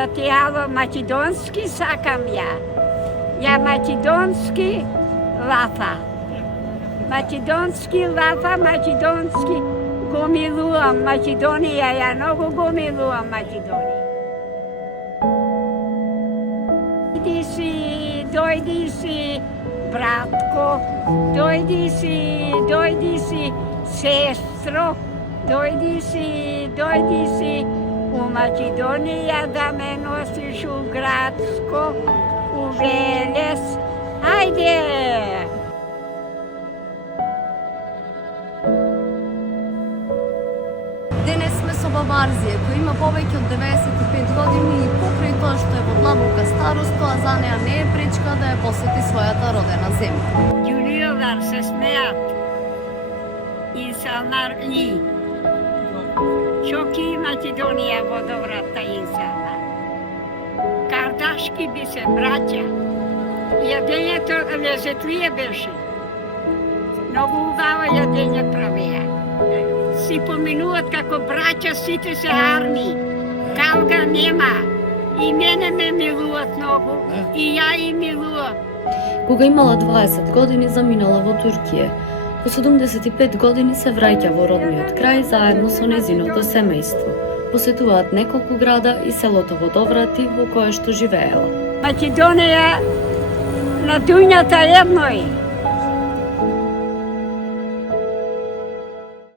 да ти ало македонски сакам ја. Ја македонски лафа. Македонски лафа, македонски го милувам Македонија, ја многу го милувам Македонија. Дојди си, братко, дојди си, сестро, дојди си у Македонија да ме носиш у Градско, у Велес. Ајде! Денес сме со баба Арзија, која има повеќе од 95 години и покрај тоа што е во длабока старост, тоа за неа не е пречка да ја посети својата родена земја. Ѓулиовар се смеат. İnsanlar iyi. Çok iyi Makedonija vodovratta insanlar. Kardeş gibi se, braća. Јадењето лезетлие беше. Многу убаво јадење правеа. Си поминуваат како браќа, сите се арми. Калга нема. И мене ме милуваат многу. И ја и милувам. Кога имала 20 години, заминала во Туркија. По 75 години се враќа во родниот крај заедно со незиното семејство. Посетуваат неколку града и селото Водоврати во кое што живеела. Македонија на дуњата едној.